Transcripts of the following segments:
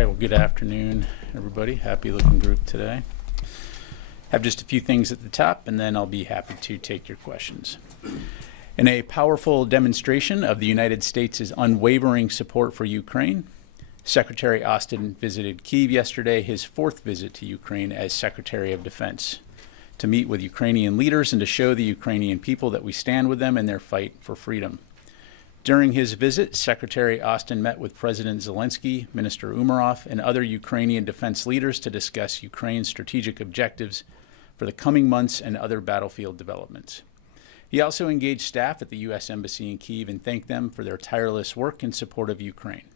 right, well, good afternoon, everybody. Happy looking group today. Have just a few things at the top, and then I'll be happy to take your questions. In a powerful demonstration of the United States' unwavering support for Ukraine, Secretary Austin visited Kyiv yesterday, his fourth visit to Ukraine as Secretary of Defense, to meet with Ukrainian leaders and to show the Ukrainian people that we stand with them in their fight for freedom. During his visit, Secretary Austin met with President Zelensky, Minister Umerov, and other Ukrainian defense leaders to discuss Ukraine's strategic objectives for the coming months and other battlefield developments. He also engaged staff at the U.S. Embassy in Kyiv and thanked them for their tireless work in support of Ukraine.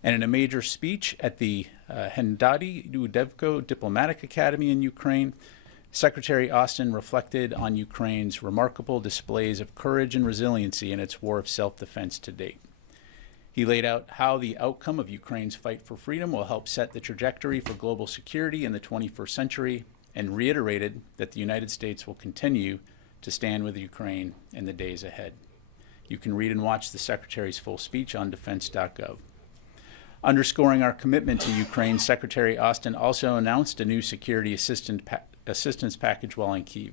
And in a major speech at the Hendadi Udevko Diplomatic Academy in Ukraine, Secretary Austin reflected on Ukraine's remarkable displays of courage and resiliency in its war of self-defense to date. He laid out how the outcome of Ukraine's fight for freedom will help set the trajectory for global security in the 21st century, and reiterated that the United States will continue to stand with Ukraine in the days ahead. You can read and watch the Secretary's full speech on defense.gov. Underscoring our commitment to Ukraine, Secretary Austin also announced a new security assistance package while in Kyiv.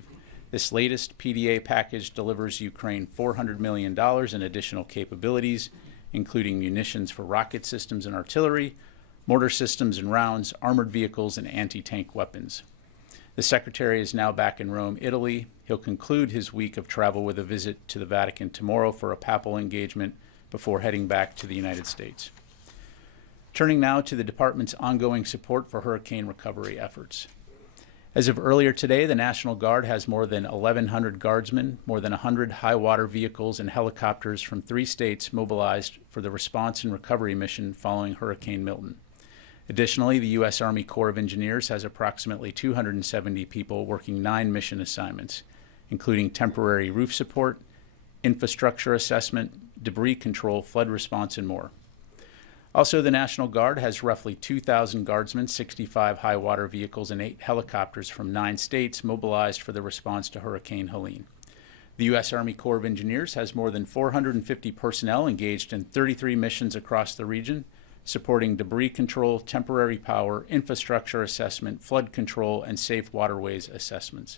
This latest PDA package delivers Ukraine $400 million in additional capabilities, including munitions for rocket systems and artillery, mortar systems and rounds, armored vehicles, and anti-tank weapons. The Secretary is now back in Rome, Italy. He'll conclude his week of travel with a visit to the Vatican tomorrow for a papal engagement before heading back to the United States. Turning now to the Department's ongoing support for hurricane recovery efforts. As of earlier today, the National Guard has more than 1,100 guardsmen, more than 100 high-water vehicles, and helicopters from 3 states mobilized for the response and recovery mission following Hurricane Milton. Additionally, the U.S. Army Corps of Engineers has approximately 270 people working 9 mission assignments, including temporary roof support, infrastructure assessment, debris control, flood response, and more. Also, the National Guard has roughly 2,000 guardsmen, 65 high-water vehicles, and 8 helicopters from 9 states mobilized for the response to Hurricane Helen. The U.S. Army Corps of Engineers has more than 450 personnel engaged in 33 missions across the region, supporting debris control, temporary power, infrastructure assessment, flood control, and safe waterways assessments.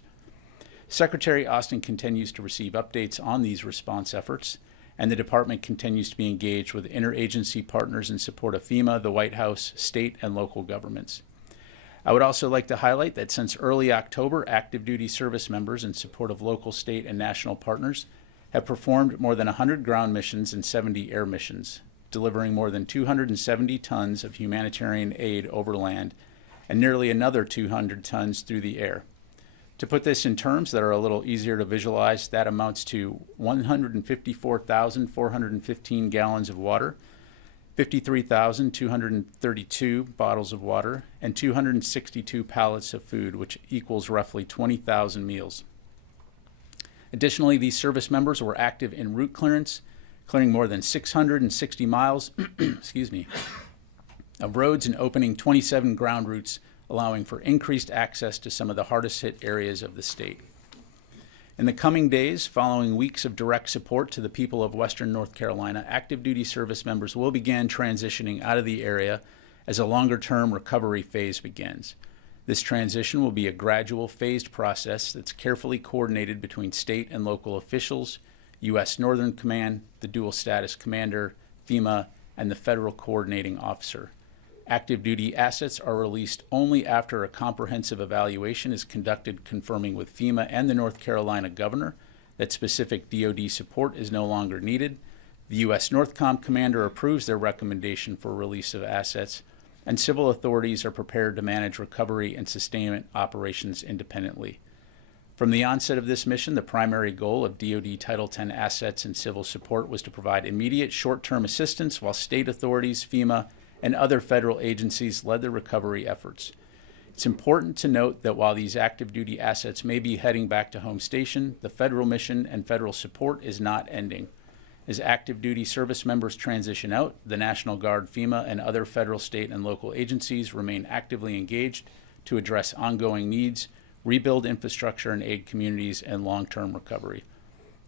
Secretary Austin continues to receive updates on these response efforts, and the Department continues to be engaged with interagency partners in support of FEMA, the White House, state, and local governments. I would also like to highlight that since early October, active duty service members in support of local, state, and national partners have performed more than 100 ground missions and 70 air missions, delivering more than 270 tons of humanitarian aid over land and nearly another 200 tons through the air. To put this in terms that are a little easier to visualize, that amounts to 154,415 gallons of water, 53,232 bottles of water, and 262 pallets of food, which equals roughly 20,000 meals. Additionally, these service members were active in route clearance, clearing more than 660 miles of roads and opening 27 ground routes, allowing for increased access to some of the hardest hit areas of the state. In the coming days, following weeks of direct support to the people of Western North Carolina, active duty service members will begin transitioning out of the area as a longer-term recovery phase begins. This transition will be a gradual, phased process that's carefully coordinated between state and local officials, U.S. Northern Command, the Dual Status Commander, FEMA, and the Federal Coordinating Officer. Active duty assets are released only after a comprehensive evaluation is conducted confirming with FEMA and the North Carolina governor that specific DOD support is no longer needed. The U.S. NORTHCOM commander approves their recommendation for release of assets, and civil authorities are prepared to manage recovery and sustainment operations independently. From the onset of this mission, the primary goal of DOD Title X assets and civil support was to provide immediate short-term assistance while state authorities, FEMA, and other federal agencies led the recovery efforts. It's important to note that while these active duty assets may be heading back to home station, the federal mission and federal support is not ending. As active duty service members transition out, the National Guard, FEMA, and other federal, state, and local agencies remain actively engaged to address ongoing needs, rebuild infrastructure and aid communities, and long-term recovery.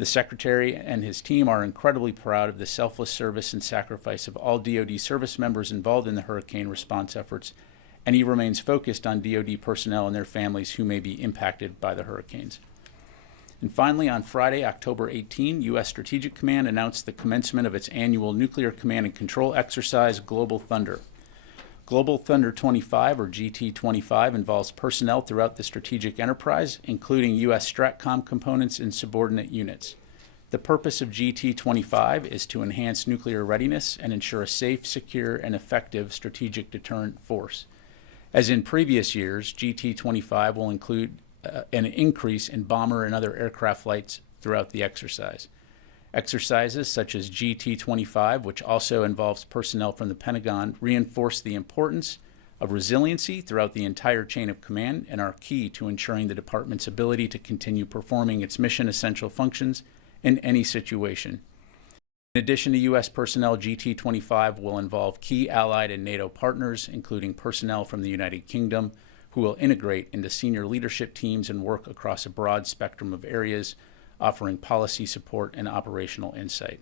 The Secretary and his team are incredibly proud of the selfless service and sacrifice of all DOD service members involved in the hurricane response efforts, and he remains focused on DOD personnel and their families who may be impacted by the hurricanes. And finally, on Friday, October 18, U.S. Strategic Command announced the commencement of its annual Nuclear Command and Control exercise, Global Thunder. Global Thunder 25, or GT25, involves personnel throughout the strategic enterprise, including U.S. STRATCOM components and subordinate units. The purpose of GT25 is to enhance nuclear readiness and ensure a safe, secure, and effective strategic deterrent force. As in previous years, GT25 will include an increase in bomber and other aircraft flights throughout the exercise. Exercises such as GT25, which also involves personnel from the Pentagon, reinforce the importance of resiliency throughout the entire chain of command and are key to ensuring the department's ability to continue performing its mission-essential functions in any situation. In addition to U.S. personnel, GT25 will involve key allied and NATO partners, including personnel from the United Kingdom, who will integrate into senior leadership teams and work across a broad spectrum of areas, offering policy support and operational insight.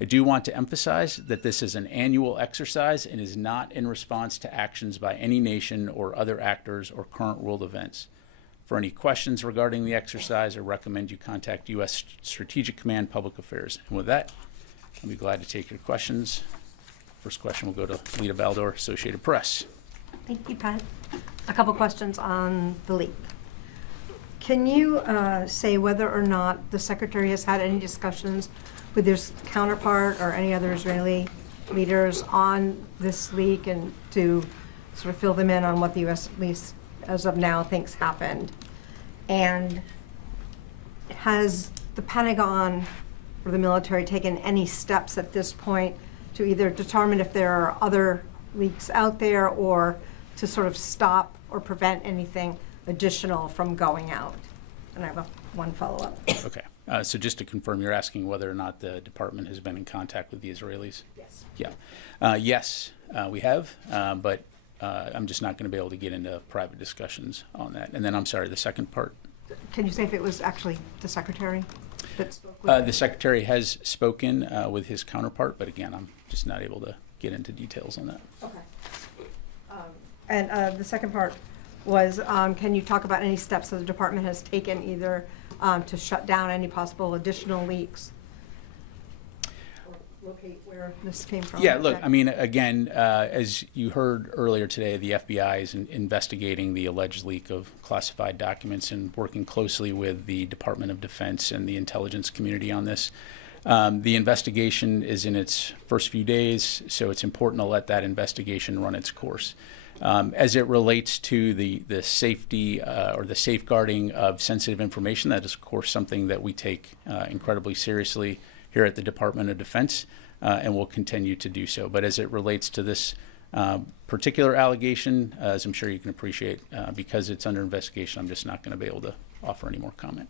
I do want to emphasize that this is an annual exercise and is not in response to actions by any nation or other actors or current world events. For any questions regarding the exercise, I recommend you contact U.S. Strategic Command Public Affairs. And with that, I'll be glad to take your questions. First question will go to Lita Valdor, Associated Press. Thank you, Pat. A couple questions on the leak. Can you say whether or not the Secretary has had any discussions with his counterpart or any other Israeli leaders on this leak and to sort of fill them in on what the U.S., at least as of now, thinks happened? And has the Pentagon or the military taken any steps at this point to either determine if there are other leaks out there or to sort of stop or prevent anything additional from going out? And I have one follow-up. Okay. So just to confirm, you're asking whether or not the department has been in contact with the Israelis? Yes. Yeah. Yes, we have, but I'm just not going to be able to get into private discussions on that. And then, I'm sorry, the second part? Can you say if it was actually the Secretary that spoke with the Secretary has spoken with his counterpart, but again, I'm just not able to get into details on that. Okay. And the second part was, can you talk about any steps that the department has taken either to shut down any possible additional leaks or locate where this came from? Yeah, look, I mean, again, as you heard earlier today, the FBI is investigating the alleged leak of classified documents and working closely with the Department of Defense and the intelligence community on this. The investigation is in its first few days, so it's important to let that investigation run its course. As it relates to the safety or the safeguarding of sensitive information, that is, of course, something that we take incredibly seriously here at the Department of Defense, and will continue to do so. But as it relates to this particular allegation, as I'm sure you can appreciate, because it's under investigation, I'm just not going to be able to offer any more comment.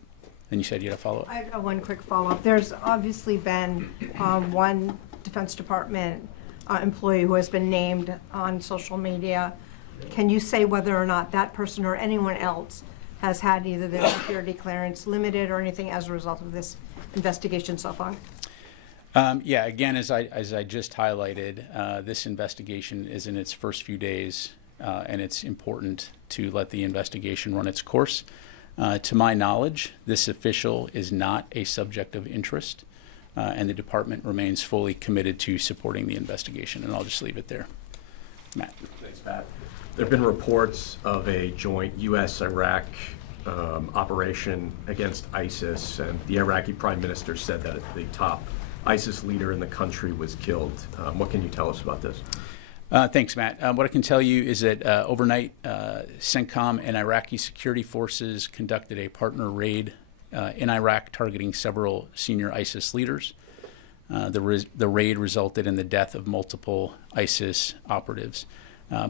And you said you had a follow-up? I have one quick follow-up. There's obviously been one Defense Department employee who has been named on social media. Can you say whether or not that person or anyone else has had either their security clearance limited or anything as a result of this investigation so far? Yeah, again, as I just highlighted, this investigation is in its first few days, and it's important to let the investigation run its course. To my knowledge, this official is not a subject of interest, and the department remains fully committed to supporting the investigation, and I'll just leave it there. Matt. Thanks, Pat. There have been reports of a joint U.S.-Iraq operation against ISIS, and the Iraqi Prime Minister said that the top ISIS leader in the country was killed. What can you tell us about this? Thanks, Matt. What I can tell you is that overnight, CENTCOM and Iraqi security forces conducted a partner raid in Iraq targeting several senior ISIS leaders. The raid resulted in the death of multiple ISIS operatives.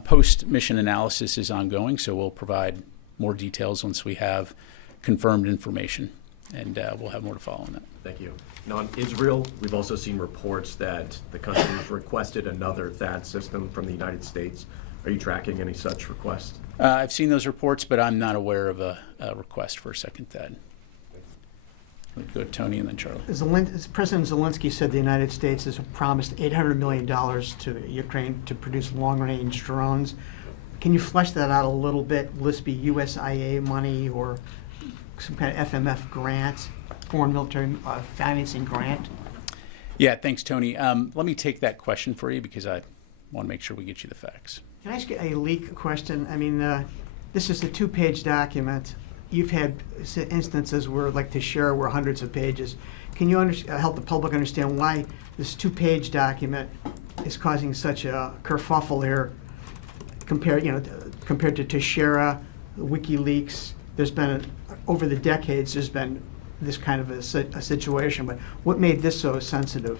Post-mission analysis is ongoing, so we'll provide more details once we have confirmed information, and we'll have more to follow on that. Thank you. Now, in Israel, we've also seen reports that the country has requested another THAAD system from the United States. Are you tracking any such requests? I've seen those reports, but I'm not aware of a request for a second THAAD. Go to Tony and then Charlie. President Zelensky said the United States has promised $800 million to Ukraine to produce long-range drones. Can you flesh that out a little bit? Will this be USIA money or some kind of FMF grant, foreign military financing grant? Yeah, thanks, Tony. Let me take that question for you because I want to make sure we get you the facts. Can I ask you a leak question? I mean, this is a 2-page document. You've had instances where, like Teixeira, were hundreds of pages. Can you help the public understand why this 2-page document is causing such a kerfuffle here compared to Teixeira, WikiLeaks? There's been, over the decades, there's been this kind of a situation, but what made this so sensitive?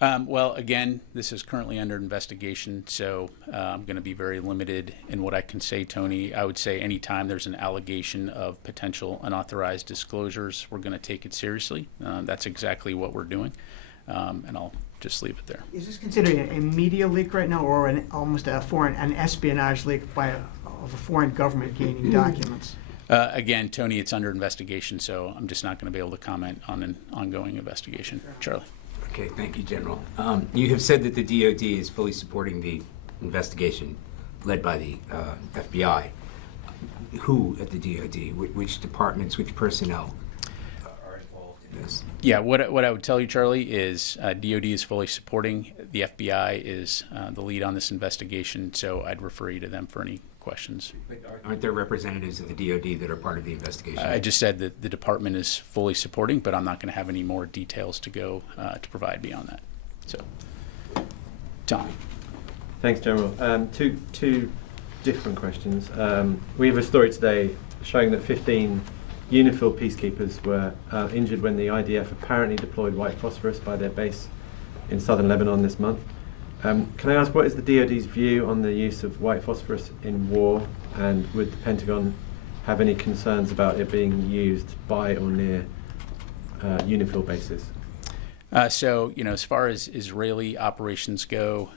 Well, again, this is currently under investigation, so I'm going to be very limited in what I can say, Tony. I would say anytime there's an allegation of potential unauthorized disclosures, we're going to take it seriously. That's exactly what we're doing, and I'll just leave it there. Is this considered a media leak right now, or almost an espionage leak of a foreign government gaining documents? Again, Tony, it's under investigation, so I'm just not going to be able to comment on an ongoing investigation. Charlie. Okay, thank you, General. You have said that the DOD is fully supporting the investigation led by the FBI. Who at the DOD? Which departments, which personnel are involved in this? Yeah, what I would tell you, Charlie, is DOD is fully supporting. The FBI is the lead on this investigation, so I'd refer you to them for any questions. But aren't there representatives of the DOD that are part of the investigation? I just said that the department is fully supporting, but I'm not going to have any more details to go to provide beyond that. So, Tom. Thanks, General. Two different questions. We have a story today showing that 15 UNIFIL peacekeepers were injured when the IDF apparently deployed white phosphorus by their base in southern Lebanon this month. Can I ask, what is the DOD's view on the use of white phosphorus in war, and would the Pentagon have any concerns about it being used by or near UNIFIL bases? So, as far as Israeli operations go,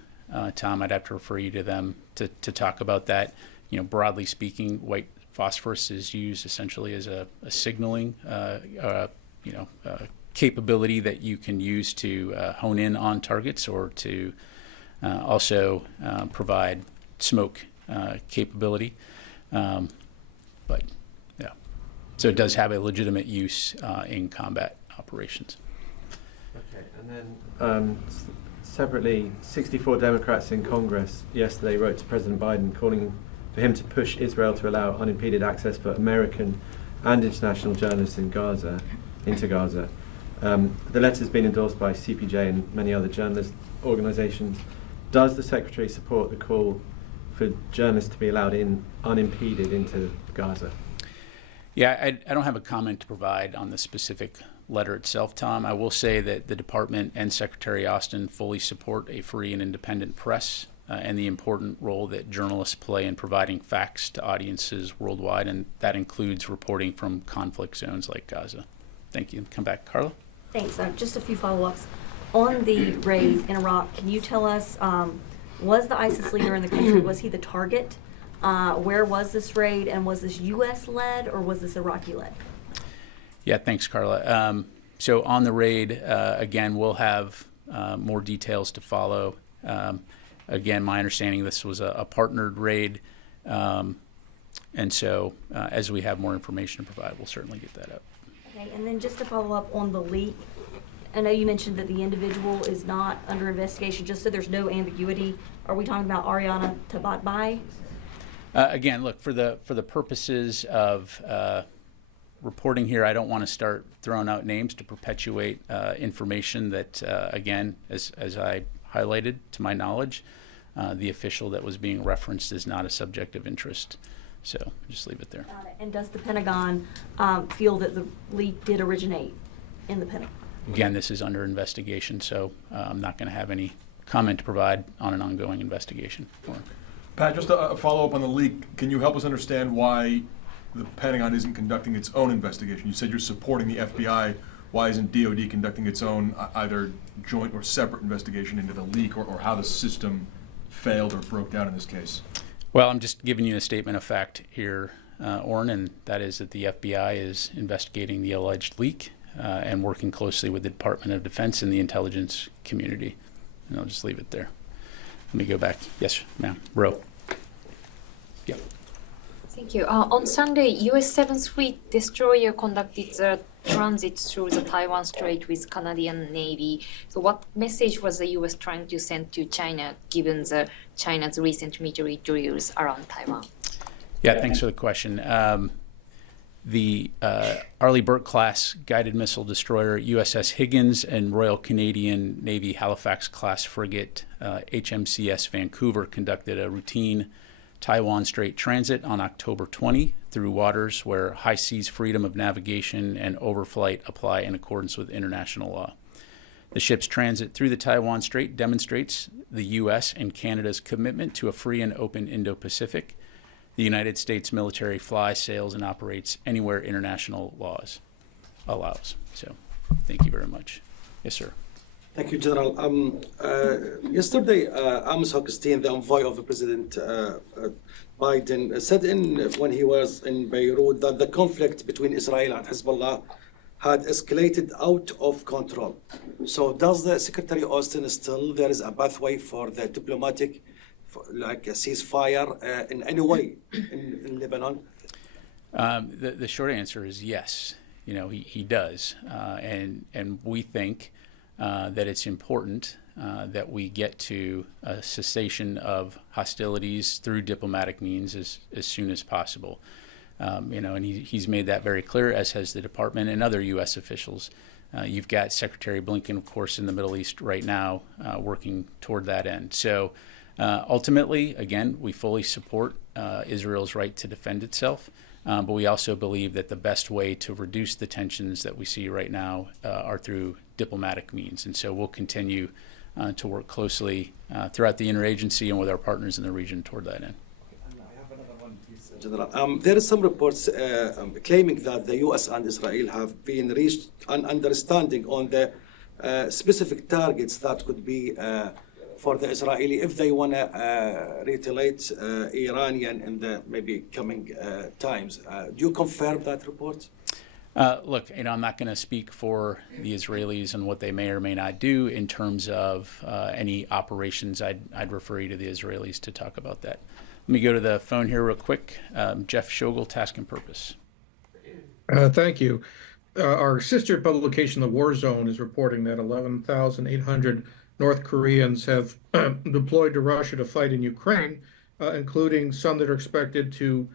Tom, I'd have to refer you to them to talk about that. Broadly speaking, white phosphorus is used essentially as a signaling, capability that you can use to hone in on targets or to also provide smoke capability. But yeah, so it does have a legitimate use in combat operations. Okay, and then separately, 64 Democrats in Congress yesterday wrote to President Biden calling for him to push Israel to allow unimpeded access for American and international journalists into Gaza. The letter's been endorsed by CPJ and many other journalist organizations. Does the Secretary support the call for journalists to be allowed in unimpeded into Gaza? Yeah, I don't have a comment to provide on the specific letter itself, Tom. I will say that the Department and Secretary Austin fully support a free and independent press and the important role that journalists play in providing facts to audiences worldwide, and that includes reporting from conflict zones like Gaza. Thank you. Come back, Carla. Thanks. Just a few follow-ups. On the raid in Iraq, can you tell us, was the ISIS leader in the country, was he the target? Where was this raid, and was this U.S.-led or was this Iraqi-led? Yeah, thanks, Carla. So on the raid, again, we'll have more details to follow. Again, my understanding this was a partnered raid, and so as we have more information to provide, we'll certainly get that up. Okay, and then just to follow up on the leak, I know you mentioned that the individual is not under investigation, just so there's no ambiguity. Are we talking about Ariana Tabatbai? Again, look, for the purposes of reporting here, I don't want to start throwing out names to perpetuate information that, again, as I highlighted, to my knowledge, the official that was being referenced is not a subject of interest. So just leave it there. Got it. And does the Pentagon feel that the leak did originate in the Pentagon? Again, this is under investigation, so I'm not going to have any comment to provide on an ongoing investigation. Pat, just a follow-up on the leak. Can you help us understand why the Pentagon isn't conducting its own investigation? You said you're supporting the FBI. Why isn't DOD conducting its own either joint or separate investigation into the leak or how the system failed or broke down in this case? Well, I'm just giving you a statement of fact here, Orrin, and that is that the FBI is investigating the alleged leak and working closely with the Department of Defense and the intelligence community. And I'll just leave it there. Let me go back. Yes, ma'am. Ro. Yeah. Thank you. On Sunday, U.S. 7th Fleet destroyer conducted the transit through the Taiwan Strait with Canadian Navy. So what message was the U.S. trying to send to China, given China's recent military drills around Taiwan? Yeah, thanks for the question. The Arleigh Burke-class guided missile destroyer USS Higgins and Royal Canadian Navy Halifax-class frigate HMCS Vancouver conducted a routine Taiwan Strait transit on October 20 through waters where high seas freedom of navigation and overflight apply in accordance with international law. The ship's transit through the Taiwan Strait demonstrates the U.S. and Canada's commitment to a free and open Indo-Pacific. The United States military flies, sails, and operates anywhere international laws allows. So, thank you very much. Yes, sir. Thank you, General. Yesterday, Amos Hochstein, the envoy of President Biden, said when he was in Beirut that the conflict between Israel and Hezbollah had escalated out of control. So does the Secretary Austin still there is a pathway for the diplomatic, like a ceasefire in any way in Lebanon? The short answer is yes. You know, he does. And we think that it's important that we get to a cessation of hostilities through diplomatic means as soon as possible. You know, and he's made that very clear, as has the department and other U.S. officials. You've got Secretary Blinken, of course, in the Middle East right now, working toward that end. So ultimately, again, we fully support Israel's right to defend itself. But we also believe that the best way to reduce the tensions that we see right now are through diplomatic means. And so we'll continue to work closely throughout the interagency and with our partners in the region toward that end. General, there is some reports claiming that the U.S. and Israel have been reached an understanding on the specific targets that could be for the Israeli if they want to retaliate Iranian in the maybe coming times. Do you confirm that report? Look, you know, I'm not going to speak for the Israelis and what they may or may not do in terms of any operations. I'd refer you to the Israelis to talk about that. Let me go to the phone here real quick. Jeff Shogel, Task and Purpose. Thank you. Our sister publication, The War Zone, is reporting that 11,800 North Koreans have deployed to Russia to fight in Ukraine, including some that are expected to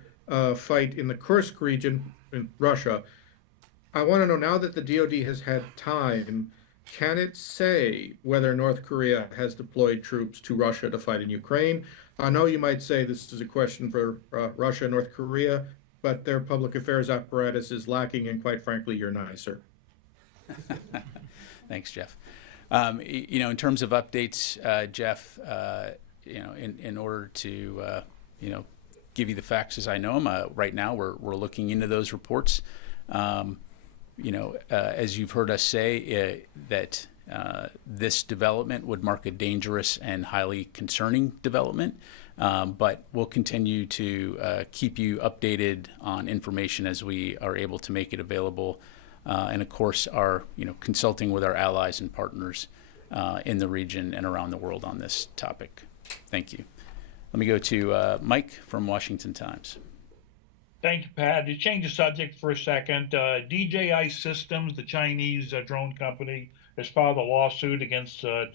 fight in the Kursk region in Russia. I want to know, now that the DOD has had time, can it say whether North Korea has deployed troops to Russia to fight in Ukraine? I know you might say this is a question for Russia and North Korea, but their public affairs apparatus is lacking, and quite frankly, you're nicer. Thanks, Jeff. You know, in terms of updates, Jeff, you know, in order to, you know, give you the facts as I know them, right now we're looking into those reports. You know, as you've heard us say, that this development would mark a dangerous and highly concerning development, but we'll continue to keep you updated on information as we are able to make it available, and of course are, you know, consulting with our allies and partners in the region and around the world on this topic. Thank you. Let me go to Mike from Washington Times. Thank you, Pat. To change the subject for a second, DJI Systems, the Chinese drone company, has filed a lawsuit against the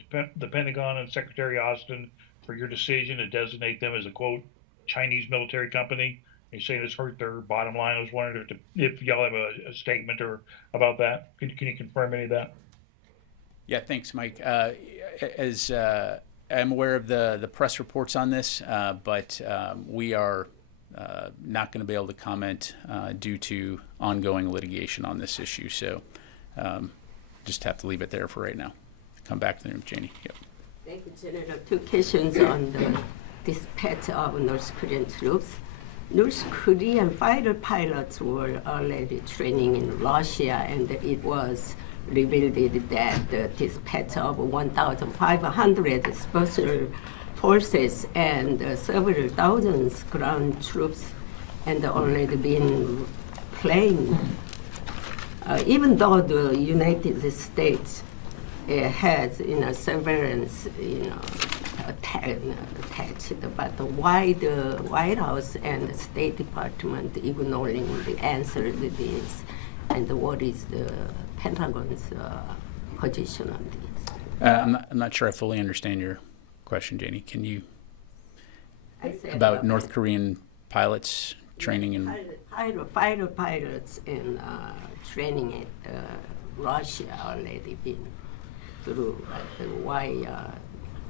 Pentagon and Secretary Austin for your decision to designate them as a, quote, Chinese military company. You're saying it's hurt their bottom line. I was wondering if y'all have a statement or about that. Can you confirm any of that? Yeah, thanks, Mike. As I'm aware of the press reports on this, but we are not going to be able to comment due to ongoing litigation on this issue. So just have to leave it there for right now. Come back to the room, Janie. Yep. Thank you, General. Two questions on the dispatch of North Korean troops. North Korean fighter pilots were already training in Russia, and it was revealed that the dispatch of 1,500 special forces and several thousands ground troops and already been playing. Even though the United States has, surveillance, attached, but why the White House and the State Department ignoring the answer to this, and what is the Pentagon's position on this? I'm not sure I fully understand your question, Janie. Can you, I said, about North Korean pilots training in? Fighter pilots in training at Russia already been through. Why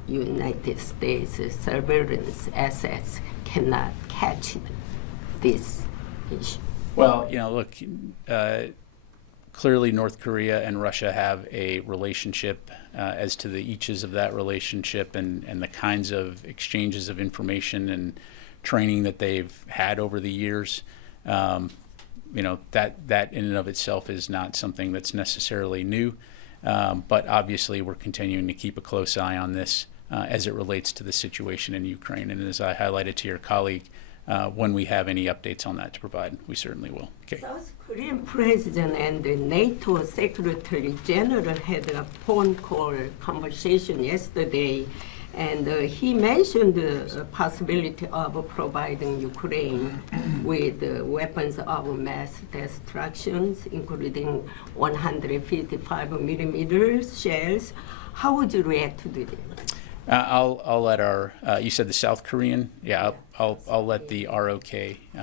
United States surveillance assets cannot catch this issue? Well, look, clearly North Korea and Russia have a relationship. As to the eaches of that relationship and the kinds of exchanges of information and training that they've had over the years, that in and of itself is not something that's necessarily new. But obviously we're continuing to keep a close eye on this as it relates to the situation in Ukraine. And as I highlighted to your colleague, when we have any updates on that to provide, we certainly will. Okay. South Korean President and the NATO Secretary General had a phone call conversation yesterday, and he mentioned the possibility of providing Ukraine with weapons of mass destruction, including 155 millimeter shells. How would you react to this? I'll let our, you said the South Korean? Yeah, I'll let the ROK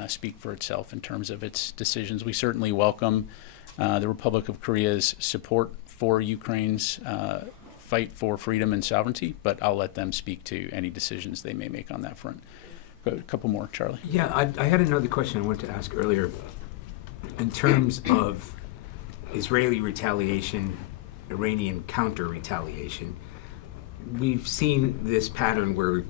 speak for itself in terms of its decisions. We certainly welcome the Republic of Korea's support for Ukraine's fight for freedom and sovereignty, but I'll let them speak to any decisions they may make on that front. Go, a couple more, Charlie. Yeah, I had another question I wanted to ask earlier. In terms of Israeli retaliation, Iranian counter-retaliation, we've seen this pattern where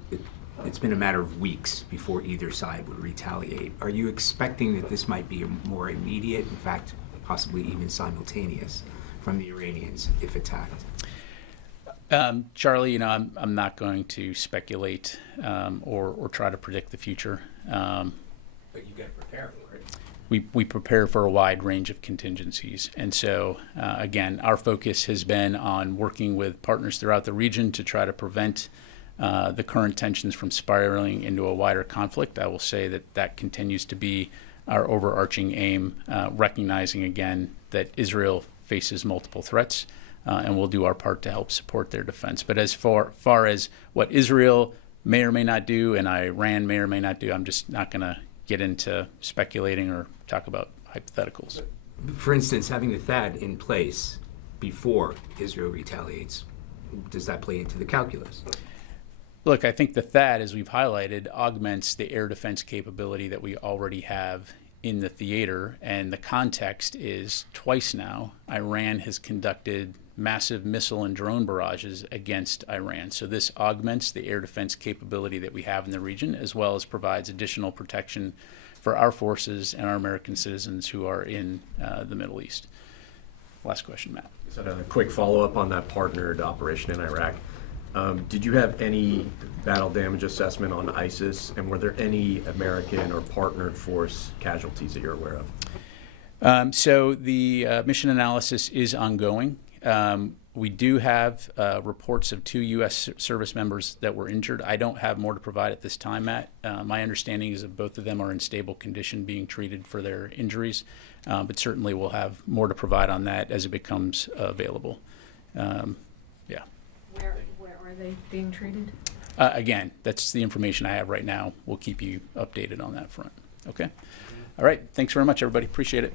it's been a matter of weeks before either side would retaliate. Are you expecting that this might be more immediate, in fact, possibly even simultaneous, from the Iranians if attacked? Charlie, I'm not going to speculate or try to predict the future. But you got to prepare for it. We prepare for a wide range of contingencies. And so, again, our focus has been on working with partners throughout the region to try to prevent the current tensions from spiraling into a wider conflict. I will say that continues to be our overarching aim, recognizing, again, that Israel faces multiple threats, and we'll do our part to help support their defense. But as far as what Israel may or may not do and Iran may or may not do, I'm just not going to get into speculating or talk about hypotheticals. For instance, having the THAAD in place before Israel retaliates, does that play into the calculus? Look, I think the THAAD, as we've highlighted, augments the air defense capability that we already have in the theater, and the context is twice now Iran has conducted massive missile and drone barrages against Iran. So this augments the air defense capability that we have in the region, as well as provides additional protection for our forces and our American citizens who are in the Middle East. Last question, Matt. Just had a quick follow-up on that partnered operation in Iraq. Did you have any battle damage assessment on ISIS, and were there any American or partnered force casualties that you're aware of? So the mission analysis is ongoing. We do have reports of 2 U.S. service members that were injured. I don't have more to provide at this time, Matt. My understanding is that both of them are in stable condition being treated for their injuries, but certainly we'll have more to provide on that as it becomes available. Yeah. Where are they being treated? Again, that's the information I have right now. We'll keep you updated on that front. Okay? All right. Thanks very much, everybody. Appreciate it.